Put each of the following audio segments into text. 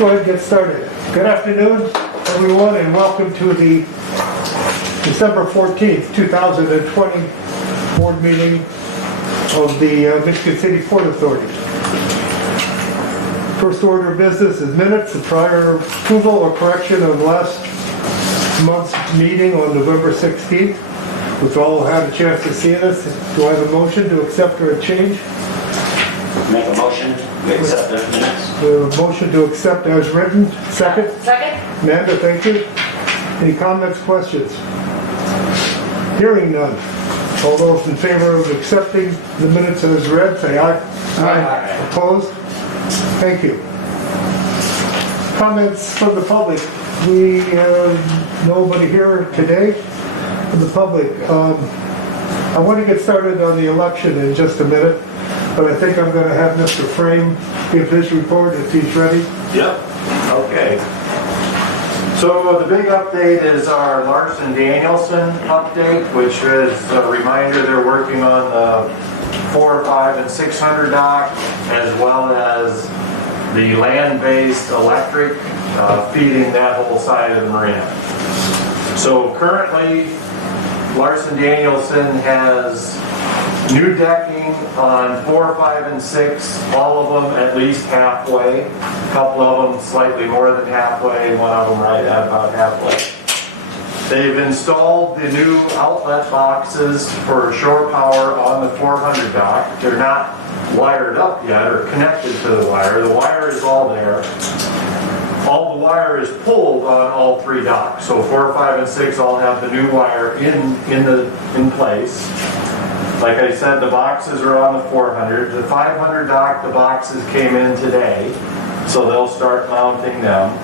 go ahead and get started. Good afternoon, everyone, and welcome to the December 14th, 2020 board meeting of the Michigan City Port Authority. First order of business is minutes, the prior approval or correction of last month's meeting on November 16th, which all had a chance to see this. Do I have a motion to accept or change? Make a motion to accept those minutes. We have a motion to accept as written. Second? Second. Amanda, thank you. Any comments, questions? Hearing none. All those in favor of accepting the minutes as read, say aye. Aye. Opposed? Thank you. Comments from the public. We have nobody here today from the public. I want to get started on the election in just a minute, but I think I'm going to have Mr. Frame give his report if he's ready. Yep, okay. So the big update is our Larson Danielson update, which is a reminder they're working on the 400, 500, and 600 dock, as well as the land-based electric feeding that whole side of the marina. So currently, Larson Danielson has new decking on 4, 5, and 6, all of them at least halfway. A couple of them slightly more than halfway, one of them right at about halfway. They've installed the new outlet boxes for shore power on the 400 dock. They're not wired up yet or connected to the wire. The wire is all there. All the wire is pulled on all 3 docks. So 4, 5, and 6 all have the new wire in place. Like I said, the boxes are on the 400. The 500 dock, the boxes came in today, so they'll start mounting them.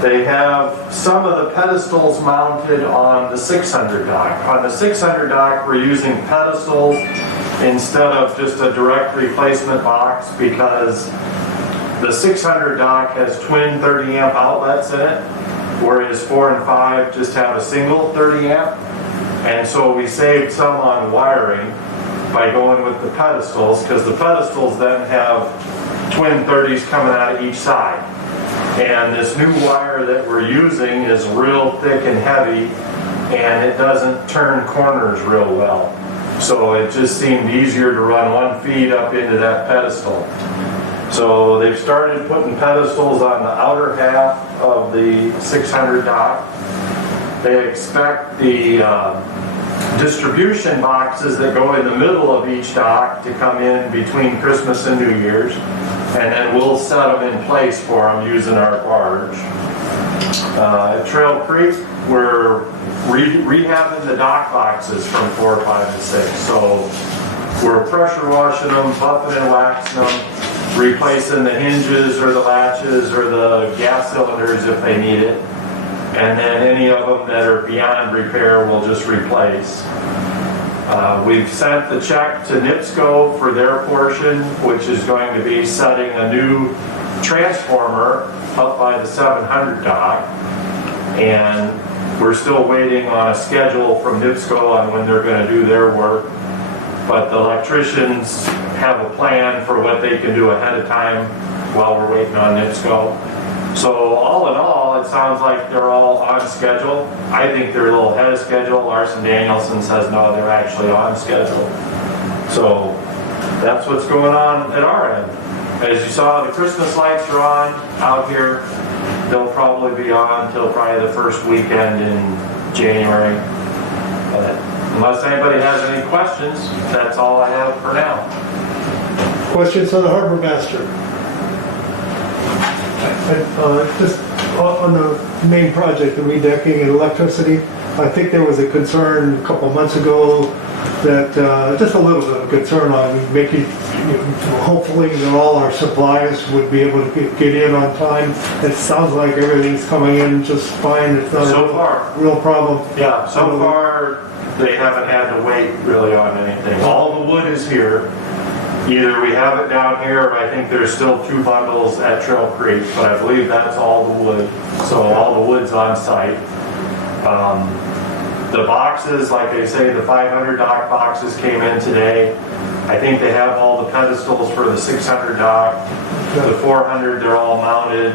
They have some of the pedestals mounted on the 600 dock. On the 600 dock, we're using pedestals instead of just a direct replacement box because the 600 dock has twin 30 amp outlets in it, whereas 4 and 5 just have a single 30 amp. And so we saved some on wiring by going with the pedestals, because the pedestals then have twin 30s coming out of each side. And this new wire that we're using is real thick and heavy, and it doesn't turn corners real well. So it just seemed easier to run one feed up into that pedestal. So they've started putting pedestals on the outer half of the 600 dock. They expect the distribution boxes that go in the middle of each dock to come in between Christmas and New Year's, and then we'll set them in place for them using our barge. At Trail Creek, we're rehabbing the dock boxes from 4, 5, and 6. So we're pressure washing them, buffing and waxing them, replacing the hinges or the latches or the gas cylinders if they need it. And then any of them that are beyond repair we'll just replace. We've sent the check to NIPSCO for their portion, which is going to be setting a new transformer up by the 700 dock. And we're still waiting on a schedule from NIPSCO on when they're going to do their work. But the electricians have a plan for what they can do ahead of time while we're waiting on NIPSCO. So all in all, it sounds like they're all on schedule. I think they're a little ahead of schedule. Larson Danielson says no, they're actually on schedule. So that's what's going on at our end. As you saw, the Christmas lights are on out here. They'll probably be on until probably the first weekend in January. But unless anybody has any questions, that's all I have for now. Questions on the harbor master? Just on the main project, the redecking and electricity, I think there was a concern a couple of months ago that, just a little bit of concern on making, hopefully that all our supplies would be able to get in on time. It sounds like everything's coming in just fine. It's not So a far. real problem. Yeah, so far they haven't had to wait really on anything. All the wood is here. Either we have it down here, or I think there's still 2 bundles at Trail Creek, but I believe that's all the wood. So all the wood's on site. The boxes, like I say, the 500 dock boxes came in today. I think they have all the pedestals for the 600 dock. The 400, they're all mounted.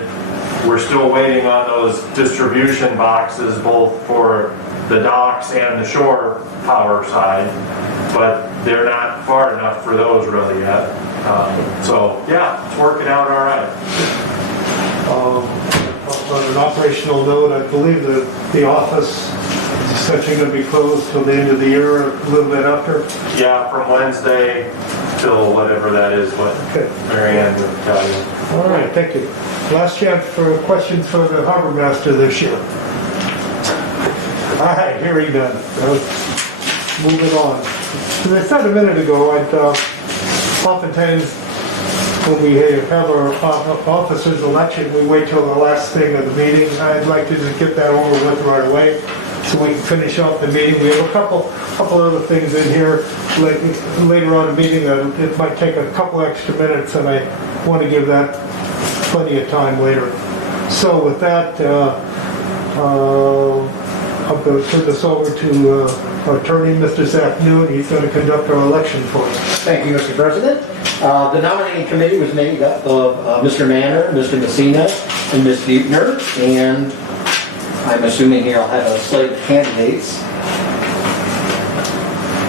We're still waiting on those distribution boxes, both for the docks and the shore power side, but they're not far enough for those really yet. So yeah, it's working out all right. On an operational note, I believe that the office is essentially going to be closed till the end of the year, a little bit after. Yeah, from Wednesday till whatever that is, what Okay. Mary Ann would tell you. All right, thank you. Last chance for questions for the harbor master this year. All right, hearing none. Moving on. As I said a minute ago, oftentimes when we have our officers' election, we wait till the last thing of the meeting. I'd like to just get that over with right away so we can finish off the meeting. We have a couple other things in here later on in the meeting that it might take a couple extra minutes, and I want to give that plenty of time later. So with that, I'm going to turn this over to our attorney, Mr. Zach Noon. He's going to conduct our election for us. Thank you, Mr. President. The nominating committee was made up of Mr. Manor, Mr. Messina, and Ms. Buechner, and I'm assuming here I'll have a slate of candidates.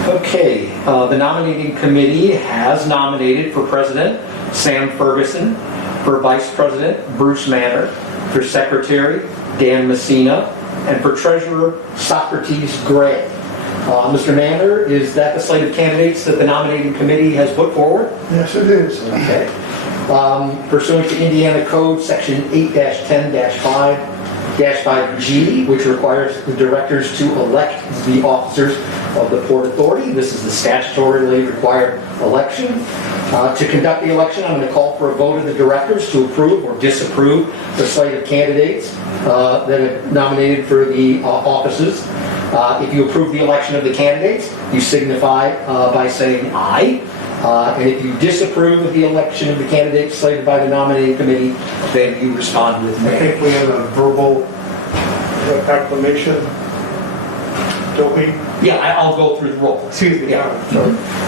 Okay, the nominating committee has nominated for president Sam Ferguson, for vice president Bruce Manor, for secretary Dan Messina, and for treasurer Socrates Gray. Mr. Manor, is that the slate of candidates that the nominating committee has put forward? Yes, it is. Okay. Pursuant to Indiana Code Section 8-10-5-5G, which requires the directors to elect the officers of the Port Authority. This is the statutorily required election. To conduct the election, I'm going to call for a vote of the directors to approve or disapprove the slate of candidates that are nominated for the offices. If you approve the election of the candidates, you signify by saying aye. And if you disapprove of the election of the candidates slated by the nominating committee, then you respond with I nay. think we have a verbal acclamation, don't we? Yeah, I'll go through the roll. Excuse me. Yeah.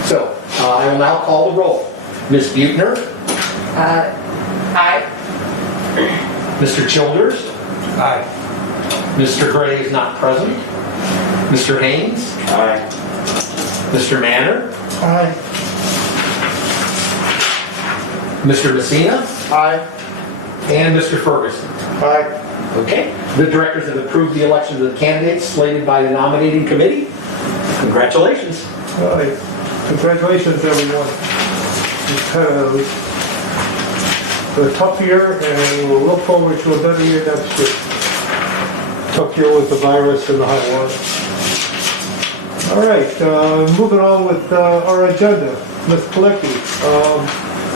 So, I will now call the roll. Ms. Buechner? Aye. Mr. Childers? Aye. Mr. Gray is not present. Mr. Haynes? Aye. Mr. Manor? Aye. Mr. Messina? Aye. And Mr. Ferguson? Aye. Okay. The directors have approved the election of the candidates slated by the nominating committee. Congratulations. All right. Congratulations, everyone. We've had a tough year, and we'll look forward to a better year next year. Tough year with the virus and the high water. All right, moving on with our agenda. Ms. Pilecki,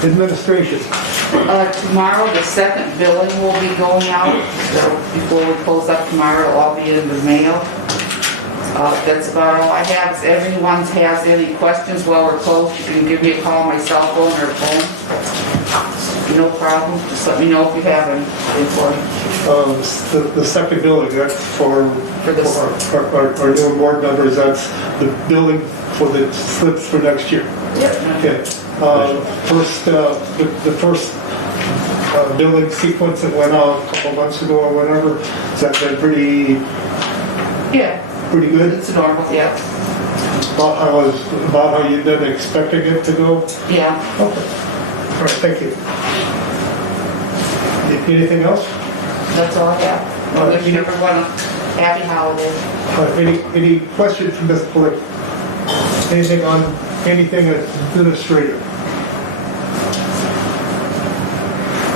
administration. Tomorrow, the second billing will be going out, so before we close up tomorrow, it'll all be in the mail. That's about all I have. If anyone has any questions while we're closed, you can give me a call on my cell phone or phone. No problem. Just let me know if you have anything for me. The second billing, that's for this. our new board members, that's the billing for the slips for next year. Yep. Okay. The first billing sequence that went out a couple months ago or whatever, has that been pretty good? It's normal, yeah. About how you've been expecting it to go? Yeah. Okay. All right, thank you. Anything else? That's all I have. I wish everyone a happy holiday. Any questions from Ms. Pilecki? Anything administrative?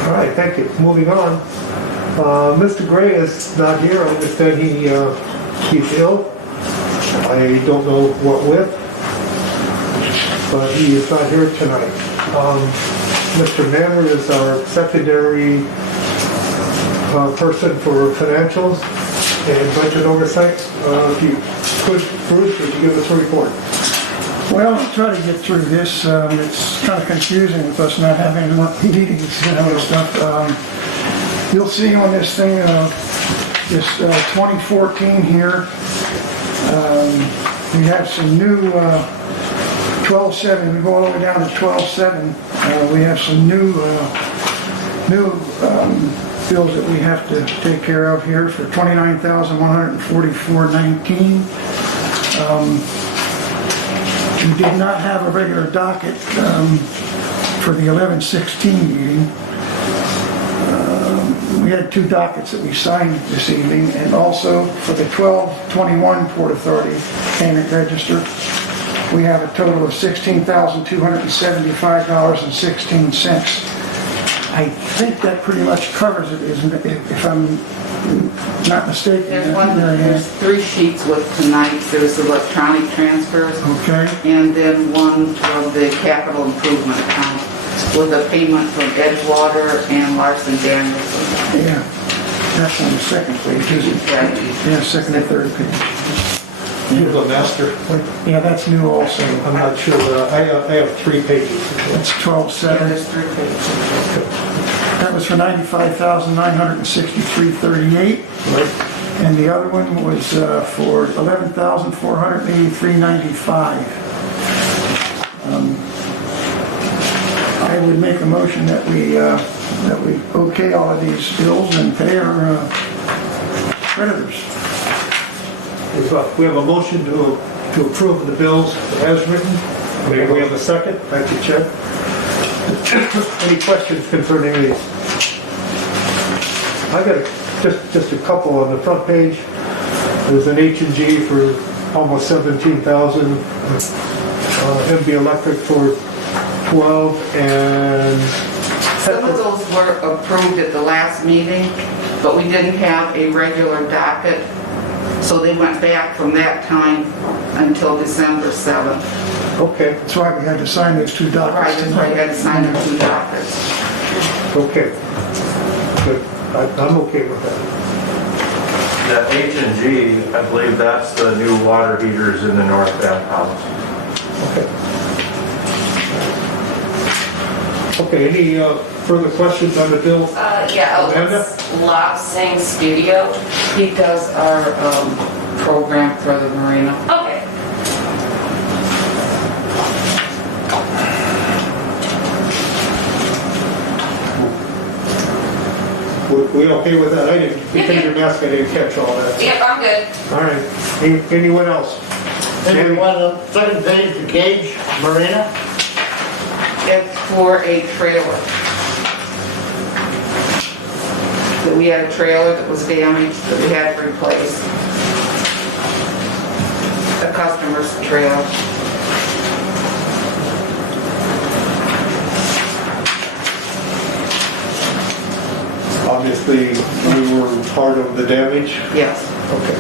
All right, thank you. Moving on. Mr. Gray is not here. I understand he's ill. I don't know what with, but he is not here tonight. Mr. Manor is our secondary person for financials and budget oversight. If you could, Bruce, would you give us a report? Well, I'll try to get through this. It's kind of confusing with us not having meetings, and stuff. You'll see on this thing, this 2014 here, we have some new 12.7. We go all the way down to 12.7. We have some new bills that we have to take care of here for $29,144.19. We did not have a regular docket for the 11/16 meeting. We had 2 dockets that we signed this evening, and also for the 12/21 Port Authority payment register, we have a total of $16,275.16. I think that pretty much covers it, isn't it, if I'm not mistaken? There's 3 sheets with tonight's. There's electronic transfers, Okay, and then one of the capital improvement account with a payment from Edgewater and Larson Danielson. yeah, that's on the second page, isn't it? Right. Yeah, second and third page. Here's a master. Yeah, that's new also. I'm not sure, I have 3 pages. That's Yeah, 12/7. there's 3 pages. That was for $95,963.38. Right? And the other one was for $11,483.95. I would make a motion that we okay all of these bills and pay our creditors. We have a motion to approve the bills as written. May we have a second? Thank you, Chet. Any questions concerning these? I got just a couple on the front page. There's an H&G for almost 17,000. MB Electric for 12, and Some of those were approved at the last meeting, but we didn't have a regular docket, so they went back from that time until December 7th. okay, That's why we had to sign those 2 Right, documents that's why you tonight. had to sign the 2 dockets. okay. Good. I'm okay with that. That H&G, I believe that's the new water heaters in the North End house. Okay. Okay, any further questions on the bill? Yeah, Amanda? it's Larson Studio. He does our program for the marina. Okay. We okay with that? I didn't, because your mask, I didn't catch all that. Yep, I'm good. All right. Anyone else? Anyone on the second page, the Gage Marina? It's for a trailer. That we had a trailer that was damaged that we had to replace. A customer's trailer. Obviously, we were part of the damage. Yes. Okay.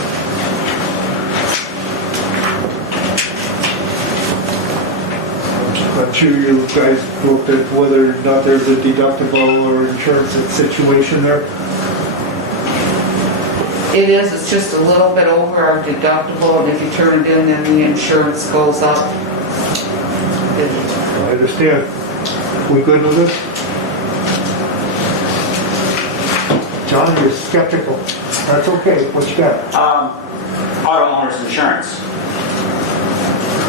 I'm sure you guys looked at whether or not there's a deductible or insurance situation there. It is, it's just a little bit over our deductible, and if you turn it in, then the insurance goes up. I understand. We good with this? John, you're skeptical. That's okay. What you got? Auto owner's insurance.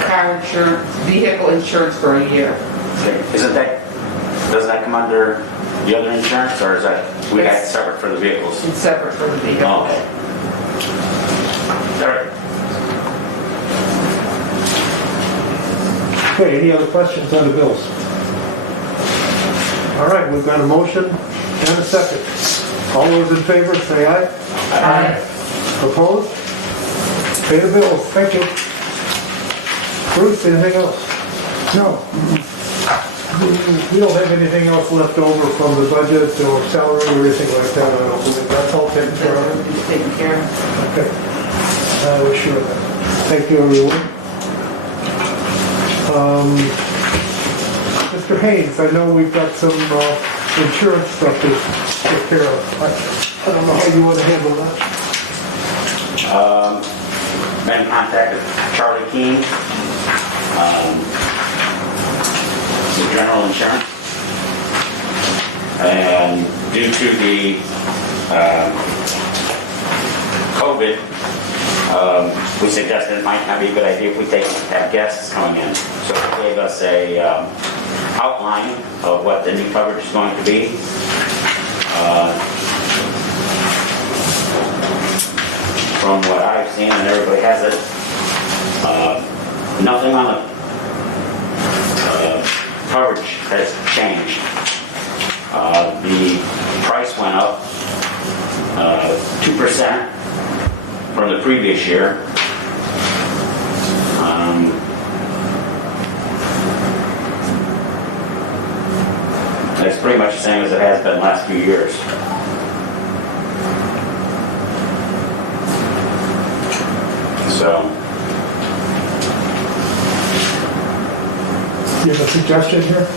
Car insurance, vehicle insurance for a year. Doesn't that come under the other insurance, or is that, we got it separate for the vehicles? It's separate for the vehicle. Oh, okay. All right. Okay, any other questions on the bills? All right, we've got a motion and a second. All those in favor, say aye. Aye. Opposed? Pay the bills, thank you. Bruce, anything else? No, We don't have anything else left over from the budget or salary or anything like that, I don't believe. That's all taken care of. It's taken care of. Okay. I was sure of that. Thank you, everyone. Mr. Haynes, I know we've got some insurance stuff to take care of. I don't know how you want to handle that. Been in contact with Charlie Keene, the general insurance. And due to the COVID, we suggested it might not be a good idea if we have guests coming in. So it gave us a outline of what the new coverage is going to be. from what I've seen, and everybody has it, nothing on the coverage has changed. The price went up 2% from the previous year. It's pretty much the same as it has been the last few years. So, You have a suggestion here?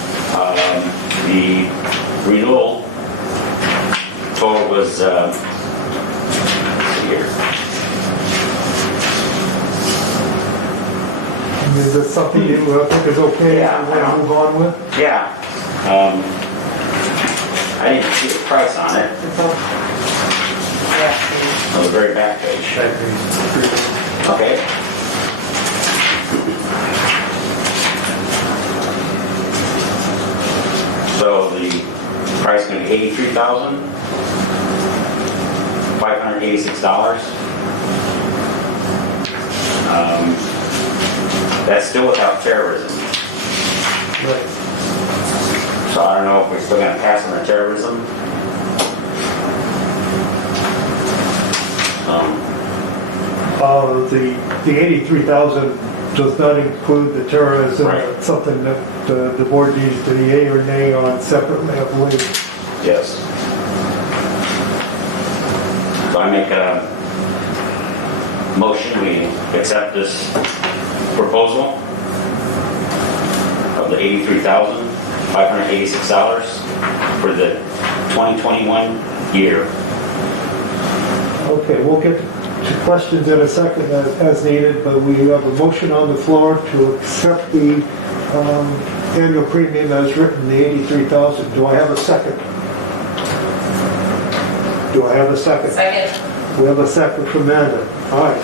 the renewal total was, let's see here. Is this something you think is okay Yeah, and want to move on with? Yeah. I didn't see the price on it on the very back page. Okay. So the price is going to be $83,586. That's still without terrorism. Right. So I don't know if we're still going to pass on the terrorism. The 83,000 does not include the terrorism. Right. It's something that the board needs to yea or nay on separately, I believe. Yes. So I make a motion, we accept this proposal of the $83,586 for the 2021 year. Okay, we'll get to questions in a second as needed, but we have a motion on the floor to accept the annual premium as written, the 83,000. Do I have a second? Do I have a second? Second. We have a second from Amanda. All right.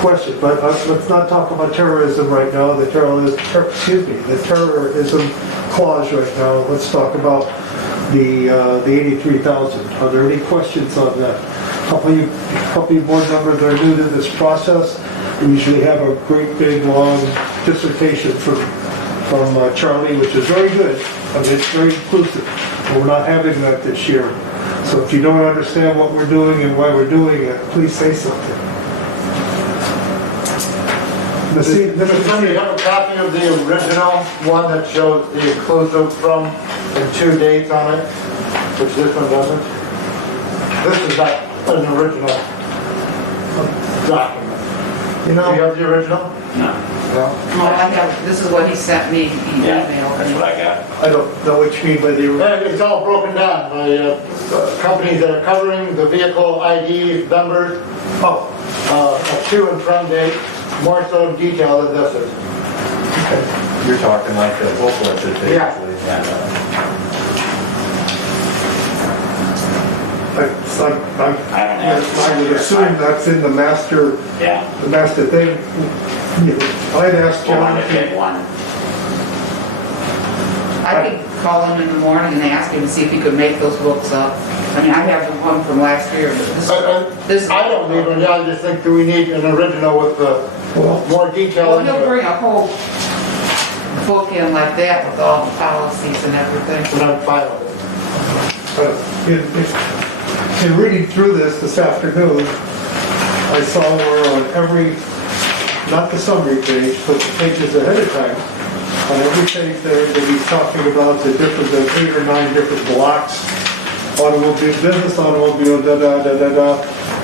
Question, but let's not talk about terrorism right now. The terrorism clause right now. Let's talk about the 83,000. Are there any questions on that? Couple of you board members are new to this process. We usually have a great big long dissertation from Charlie, which is very good. I mean, it's very inclusive. But we're not having that this year. So if you don't understand what we're doing and why we're doing it, please say something. Does somebody have a copy of the original one that shows the inclusive from and to dates on it, which this one doesn't? This is not an original document. You Do you know, have the original? No. No. Well, I have, this is what he sent me, he Yeah, emailed that's me. what I got. I don't know what you mean by the, And it's all broken down by companies that are covering the vehicle ID numbers, oh, to and from date, more so in detail than this is. You're talking like the booklet that they Yeah. usually hand out. it's like, I don't have. I would assume that's in the master Yeah. thing. I'd ask Well, John I if get he, one. I could call him in the morning and ask him to see if he could make those books up. I mean, I have the one from last year, but this. I don't need one, I just think that we need an original with more detail. Well, into he'll it. bring a whole book in like that with all the policies and everything. And I'm fine with it. in reading through this afternoon, I saw where on every, not the summary page, but the pages ahead of time, on every page there, that he's talking about the 8 or 9 different blocks, automobile, business automobile, da-da-da-da-da,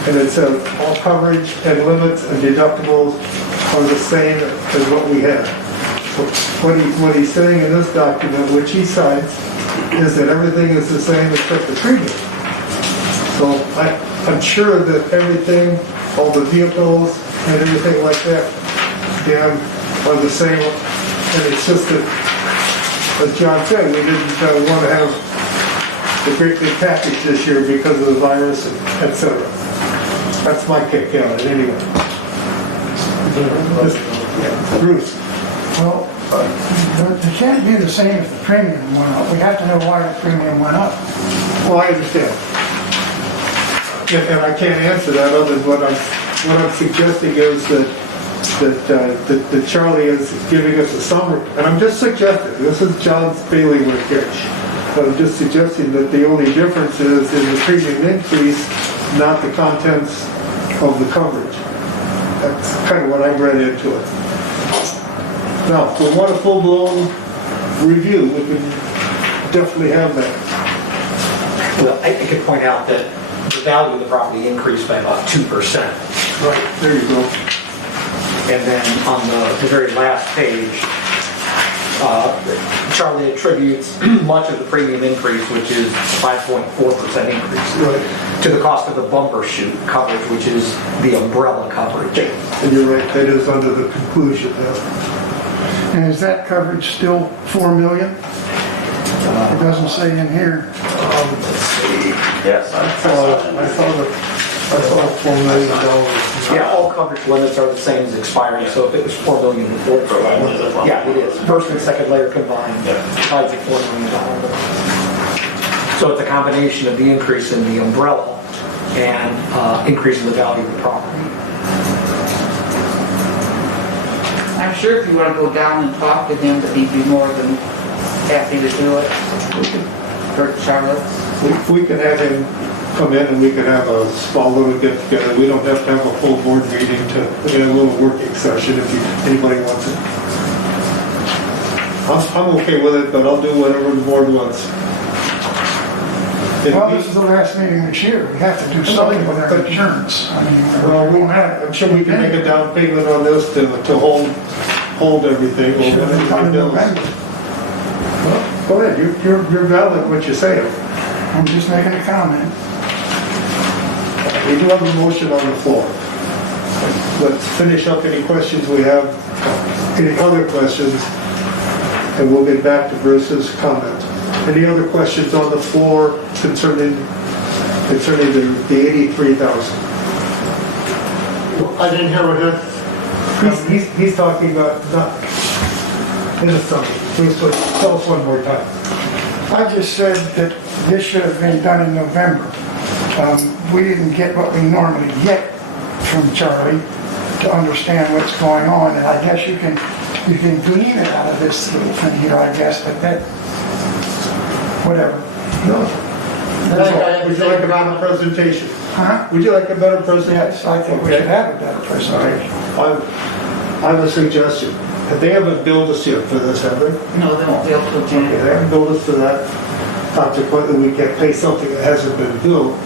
and it says all coverage and limits and deductibles are the same as what we have. So what he's saying in this document, which he signs, is that everything is the same except the premium. So I'm sure that everything, all the vehicles and everything like that, Dan, are the same. And it's just that, as John said, we didn't want to have the great big package this year because of the virus, and et cetera. That's my kick on it anyway. Bruce? Well, it can't be the same if the premium went up. We have to know why the premium went up. Well, I understand. And I can't answer that other than what I'm suggesting is that Charlie is giving us a summary, and I'm just suggesting, this is John's bailiwick here. But I'm just suggesting that the only difference is in the premium increase, not the contents of the coverage. That's kind of what I read into it. Now, if we want a full-blown review, we can definitely have that. Well, I could point out that the value of the property increased by about 2%. Right, there you go. And then on the very last page, Charlie attributes much of the premium increase, which is 5.4% increase, Right. to the cost of the bumper shoot coverage, which is the umbrella coverage. And you're right, that is under the conclusion there. And is that coverage still 4 million? It doesn't say in here. Yes, I saw $4 million. Yeah, all coverage limits are the same as expiring, so if it was 4 million before, yeah, it is. First and second layer combined, provides a $4 million limit. So it's a combination of the increase in the umbrella and increase in the value of the property. I'm sure if you want to go down and talk to him, that he'd be more than happy to do it. For Charlotte. We can have him come in and we can have a small little get together. We don't have to have a full board meeting to, we can have a little working session if anybody wants it. I'm okay with it, but I'll do whatever the board wants. Well, this is the last meeting this year. We have to do something with our insurance. I mean, Well, we won't have. I'm sure we can make a down payment on this to hold everything. We'll Should get have it done in in bills. November. Go ahead, you're valid what you're saying. I'm just making a comment. We do have a motion on the floor. Let's finish up any questions we have, any other questions, and we'll get back to Bruce's comment. Any other questions on the floor concerning the 83,000? I didn't hear what his, He's talking about, not, in a summary. Bruce, tell us one more time. I just said that this should have been done in November. We didn't get what we normally get from Charlie to understand what's going on, and I guess you can glean it out of this little thing here, I guess, but that, whatever. No. That's all. Would you like a better presentation? Huh? Would you like a better presentation? Yes, I think we should have a better presentation. I have a suggestion. They haven't billed us yet for this, have they? No, they won't be able to Okay, do they it. haven't billed us for that. Consequently, we can't pay something that hasn't been billed.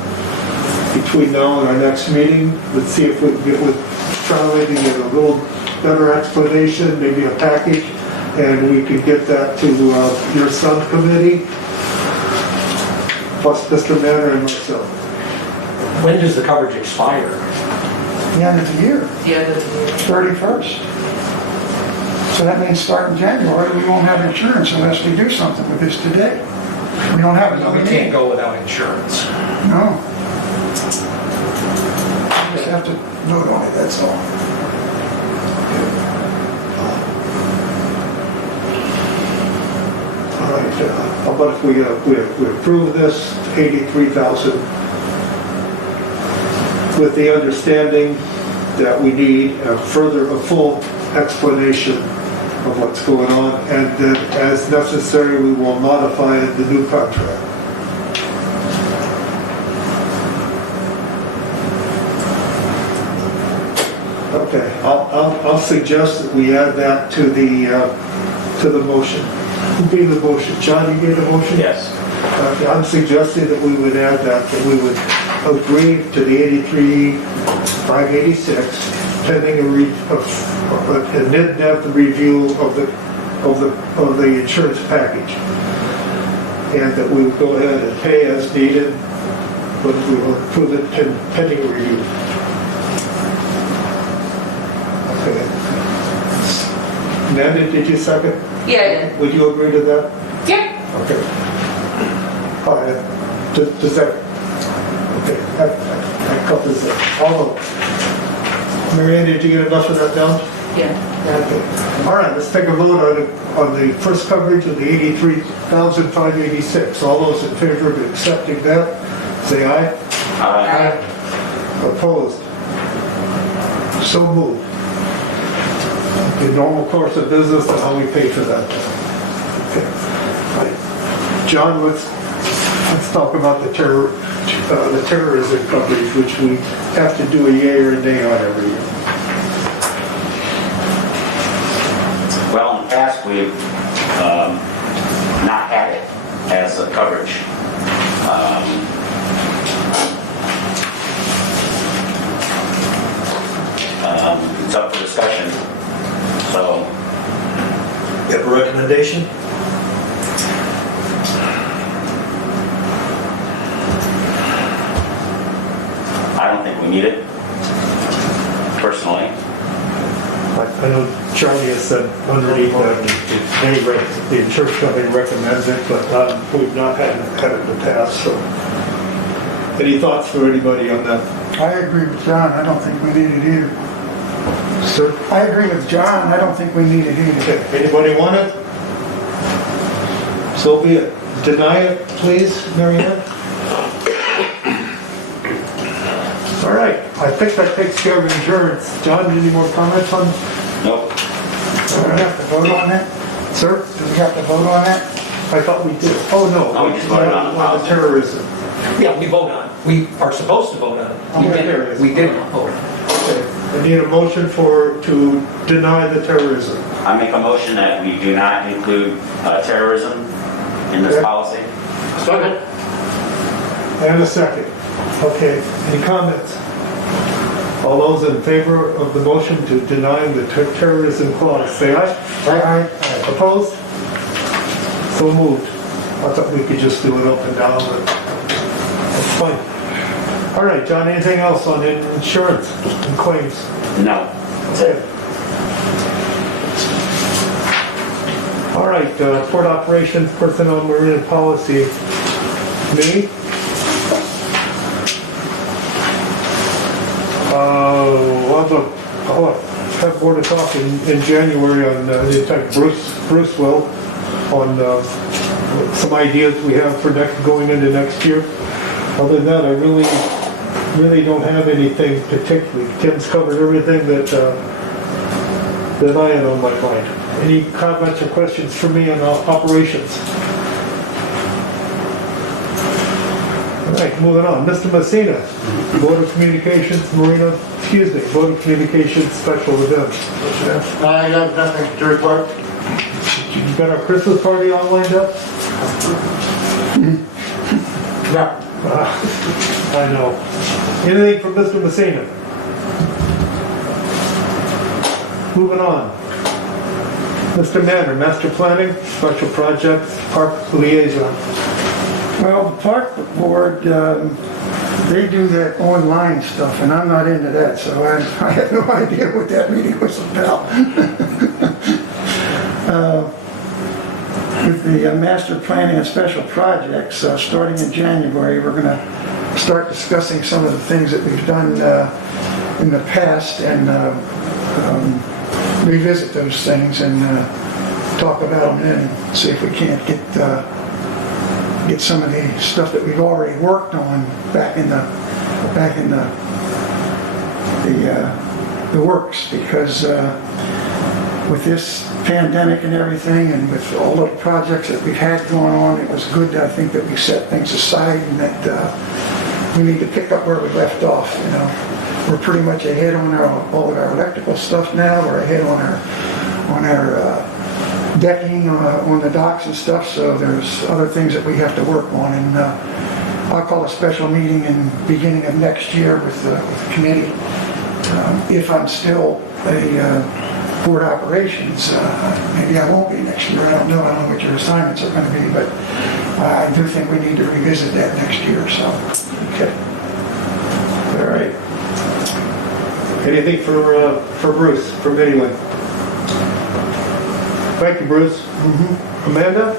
Between now and our next meeting, let's see if we can get with Charlie to get a little better explanation, maybe a package, and we can get that to your subcommittee, plus Mr. Manor and myself. When does the coverage expire? The end of the year, The end of the year. 31st. So that means starting January, we won't have insurance unless we do something with this today. We don't have it. We can't go without insurance. No. We just have to vote on it, that's all. All right, how about if we approve this 83,000 with the understanding that we need a full explanation of what's going on, and that as necessary, we will modify the new contract. Okay, I'll suggest that we add that to the motion. Who gave the motion? John, you gave the motion? yes. Okay, I'm suggesting that we would add that we would agree to the 83,586 pending an in-depth review of the insurance package. And that we would go ahead and pay as needed, but we will approve it pending review. Okay. Amanda, did you second? Yeah, I did. Would you agree to that? Yeah. Okay. All right, does that, okay, that covers it. All of, Mary Ann, did you get enough of that down? Yeah. Okay. All right, let's take a vote on the first coverage of the 83,586. All those in favor of accepting that, say aye. Aye. Aye. Opposed? So moved. The normal course of business and how we pay for that. Okay. Right. John, let's talk about the terrorism coverage, which we have to do a yay or a nay on every year. Well, in the past, we've not had it as a coverage. It's up for discussion, so. You have a recommendation? I don't think we need it, personally. I know Charlie has said underneath that the insurance company recommends it, but we've not had it in the past, so. Any thoughts for anybody on that? I agree with John, I don't think we need it either. Sir? I agree with John, I don't think we need it either. Okay, anybody want it? So be it. Deny it, please, Mary Ann? All right, I think that takes care of insurance. John, any more comments on? Nope. Do we have to vote on that? Sir? Do we have to vote on that? I thought we did. Oh, no. No, we just voted on the the terrorism. Yeah, we vote on it. We are supposed to vote on it. We Okay, did. there it is. We did not vote on it. Okay. I need a motion to deny the terrorism. I make a motion that we do not include terrorism in this Okay. policy. Second. And a second. Okay, any comments? All those in favor of the motion to deny the terrorism clause, say aye. Aye. Opposed? So moved. I thought we could just do it up and down, but that's fine. All right, John, anything else on insurance and claims? No, that's it. All right, port operations, personnel, marine policy. Me? I'll have more to talk in January on, in fact, Bruce will, on some ideas we have for going into next year. Other than that, I really don't have anything particularly. Tim's covered everything that I had on my mind. Any comments or questions for me on operations? All right, moving on. Mr. Messina, Board of Communications, Board of Communications Special Events. I have nothing to report. You got our Christmas party all lined up? No. I know. Anything from Mr. Messina? Moving on. Mr. Manor, Master Planning, Special Projects, Park Liaison. Well, the park board, they do that online stuff, and I'm not into that, so I have no idea what that meeting was about. With the master planning and special projects, starting in January, we're going to start discussing some of the things that we've done in the past and revisit those things and talk about them and see if we can't get some of the stuff that we've already worked on back in the works, because with this pandemic and everything and with all the projects that we've had going on, it was good, I think, that we set things aside and that we need to pick up where we left off. You know, we're pretty much ahead on all of our electrical stuff now. We're ahead on our decking on the docks and stuff, so there's other things that we have to work on, and I'll call a special meeting in the beginning of next year with the committee. If I'm still a board operations, maybe I won't be next year, I don't know what your assignments are going to be, but I do think we need to revisit that next year, so. Okay. All right. Anything for Bruce, from anyone? Thank you, Bruce. Amanda,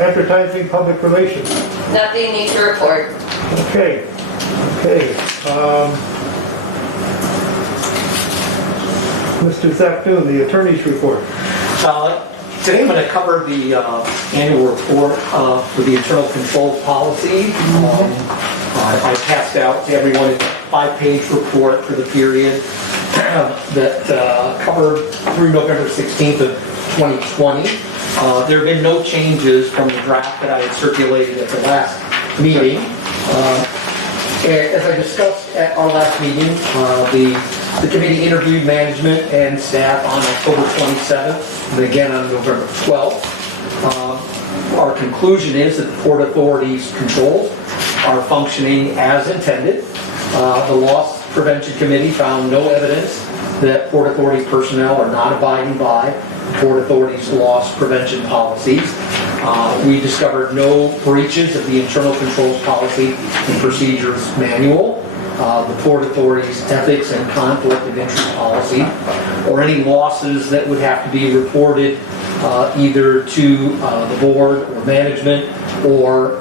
advertising, public relations. Nothing need to report. Okay. Mr. Zach Doon, the attorney's report. Today I'm going to cover the annual report for the internal control policy. I passed out to everyone 5-page report for the period that covered through November 16th of 2020. There have been no changes from the draft that I had circulated at the last meeting. As I discussed at our last meeting, the committee interviewed management and staff on October 27th and again on November 12th. Our conclusion is that the Port Authority's controls are functioning as intended. The Loss Prevention Committee found no evidence that Port Authority personnel are not abiding by the Port Authority's loss prevention policies. We discovered no breaches of the Internal Controls Policy and Procedures Manual, the Port Authority's Ethics and Conflict of Interest Policy, or any losses that would have to be reported either to the board or management, or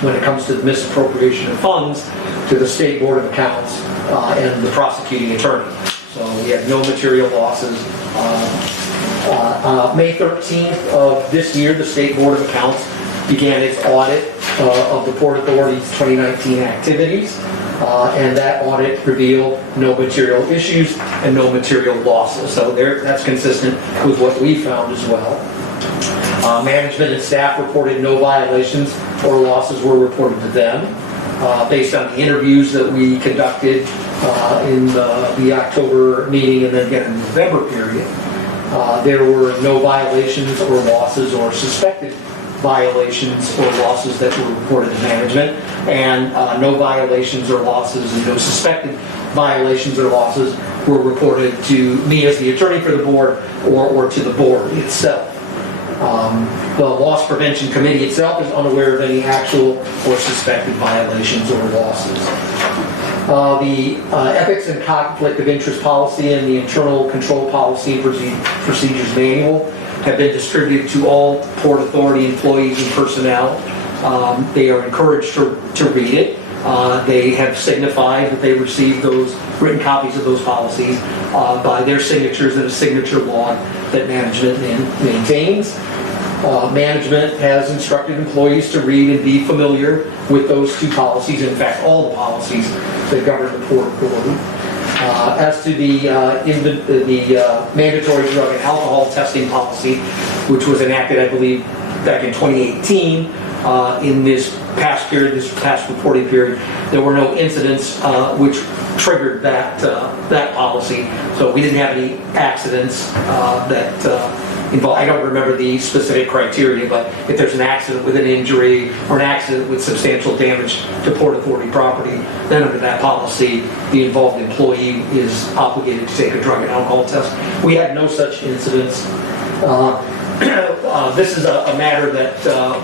when it comes to the misappropriation of funds, to the State Board of Accounts and the prosecuting attorney. So we have no material losses. May 13th of this year, the State Board of Accounts began its audit of the Port Authority's 2019 activities, and that audit revealed no material issues and no material losses. So that's consistent with what we found as well. Management and staff reported no violations or losses were reported to them. Based on the interviews that we conducted in the October meeting and then again in the November period, there were no violations or losses or suspected violations or losses that were reported to management, and no violations or losses and no suspected violations or losses were reported to me as the attorney for the board or to the board itself. The Loss Prevention Committee itself is unaware of any actual or suspected violations or losses. The Ethics and Conflict of Interest Policy and the Internal Control Policy and Procedures Manual have been distributed to all Port Authority employees and personnel. They are encouraged to read it. They have signified that they received those written copies of those policies by their signatures in a signature log that management maintains. Management has instructed employees to read and be familiar with those two policies, in fact, all the policies that govern the Port Authority. As to the mandatory drug and alcohol testing policy, which was enacted, I believe, back in 2018, in this past period, this past reporting period, there were no incidents which triggered that policy. So we didn't have any accidents that involved. I don't remember the specific criteria, but if there's an accident with an injury or an accident with substantial damage to Port Authority property, then under that policy, the involved employee is obligated to take a drug and alcohol test. We had no such incidents. This is a matter that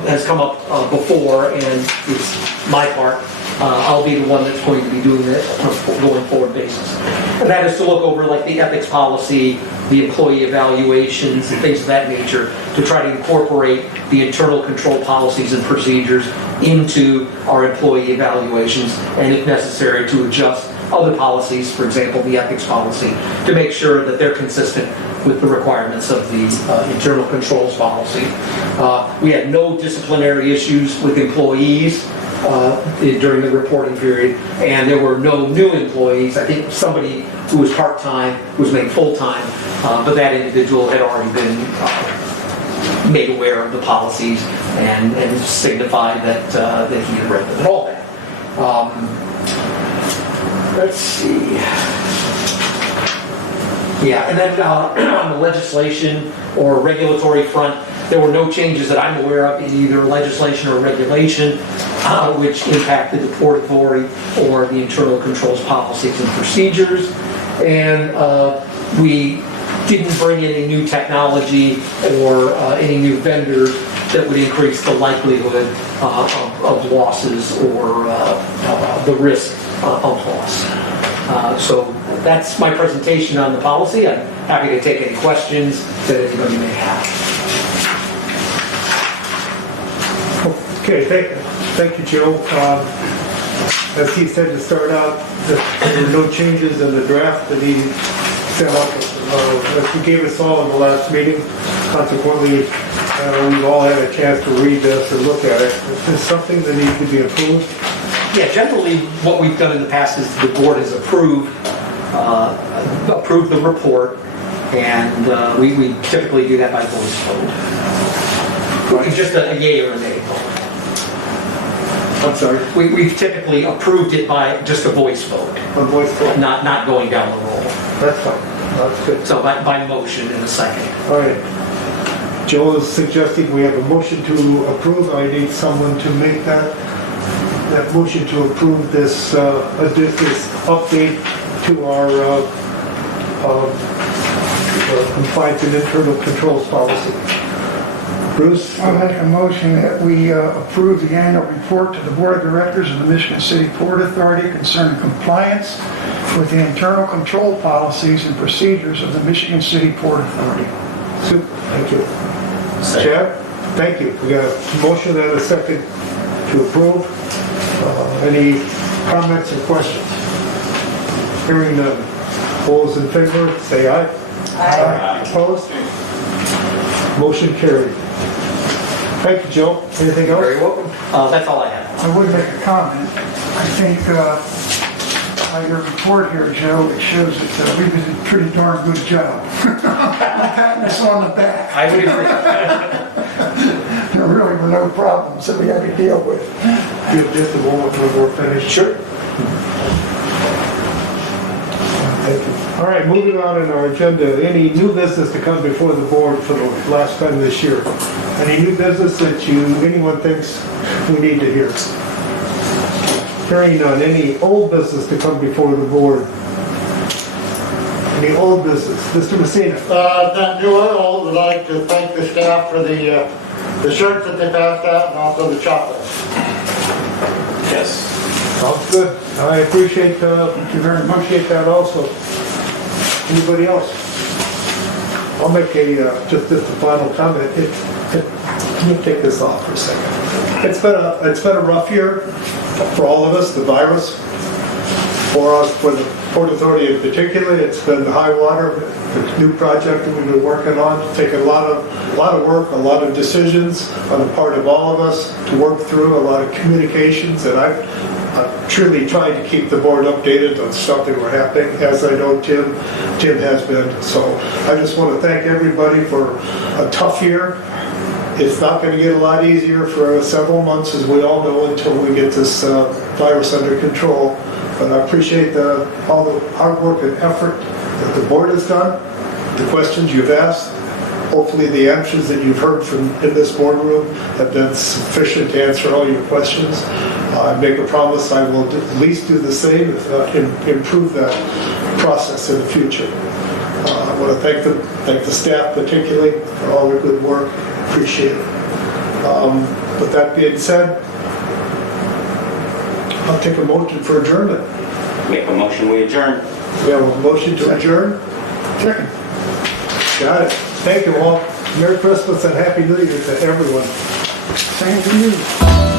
has come up before, and it's my part. I'll be the one that's going to be doing this on a going forward basis. And that is to look over like the ethics policy, the employee evaluations, and things of that nature to try to incorporate the internal control policies and procedures into our employee evaluations, and if necessary to adjust other policies, for example, the ethics policy, to make sure that they're consistent with the requirements of the internal controls policy. We had no disciplinary issues with employees during the reporting period, and there were no new employees. I think somebody who was part-time was made full-time, but that individual had already been made aware of the policies and signified that he had read them and all that. Let's see. Yeah, and then on the legislation or regulatory front, there were no changes that I'm aware of in either legislation or regulation which impacted the Port Authority or the internal controls policies and procedures. And we didn't bring any new technology or any new vendors that would increase the likelihood of losses or the risk of loss. So that's my presentation on the policy. I'm happy to take any questions that anybody may have. Okay, thank you, Joe. As he said to start out, there were no changes in the draft that he sent out. As he gave us all in the last meeting. Consequently, we've all had a chance to read this or look at it. If there's something that needs to be improved, Yeah, generally, what we've done in the past is the board has approved the report, and we typically do that by voice vote. It's just a yay or a nay vote. I'm sorry, We've typically approved it by just a voice vote, on voice vote. not going down the roll. That's fine, that's good. So by motion in a second. All right. Joe is suggesting we have a motion to approve. I need someone to make that motion to approve this update to our compliance and internal controls policy. Bruce? I'll make a motion that we approve the annual report to the Board of Directors of the Michigan City Port Authority concerning compliance with the internal control policies and procedures of the Michigan City Port Authority. Super, thank you. Chad? Thank you. We got a motion and a second to approve. Any comments or questions? Hearing none. All those in favor, say aye. Aye. Opposed? Motion carried. Thank you, Joe. Anything else? Very welcome. That's all I have. I would make a comment. I think on your report here, Joe, it shows that we did a pretty darn good job. Patting us on the back. I would agree. There really were no problems that we had to deal with. Give just a moment when we're finished. Sure. Thank you. All right, moving on in our agenda, any new business to come before the board for the last time this year? Any new business that anyone thinks we need to hear? Hearing none, any old business to come before the board? Any old business? Mr. Messina? That new oil, would like to thank the staff for the shirts that they passed out and also the chocolates. Yes. Sounds good. I appreciate that also. Anybody else? I'll make just a final comment. Can you take this off for a second? It's been a rough year for all of us, the virus. For us, for the Port Authority in particular, it's been high water. The new project that we've been working on, it's taken a lot of work, a lot of decisions on the part of all of us to work through, a lot of communications, and I've truly tried to keep the board updated on stuff that were happening, as I know Tim has been. So I just want to thank everybody for a tough year. It's not going to get a lot easier for several months, as we all know, until we get this virus under control. But I appreciate all the hard work and effort that the board has done, the questions you've asked. Hopefully the answers that you've heard from in this boardroom have been sufficient to answer all your questions. I make a promise I will at least do the same, if not improve that process in the future. I want to thank the staff particularly for all their good work. Appreciate it. With that being said, I'll take a motion for adjournment. Make a motion, we adjourn. We have a motion to adjourn. Second. Got it. Thank you all. Merry Christmas and Happy New Year to everyone. Same to you.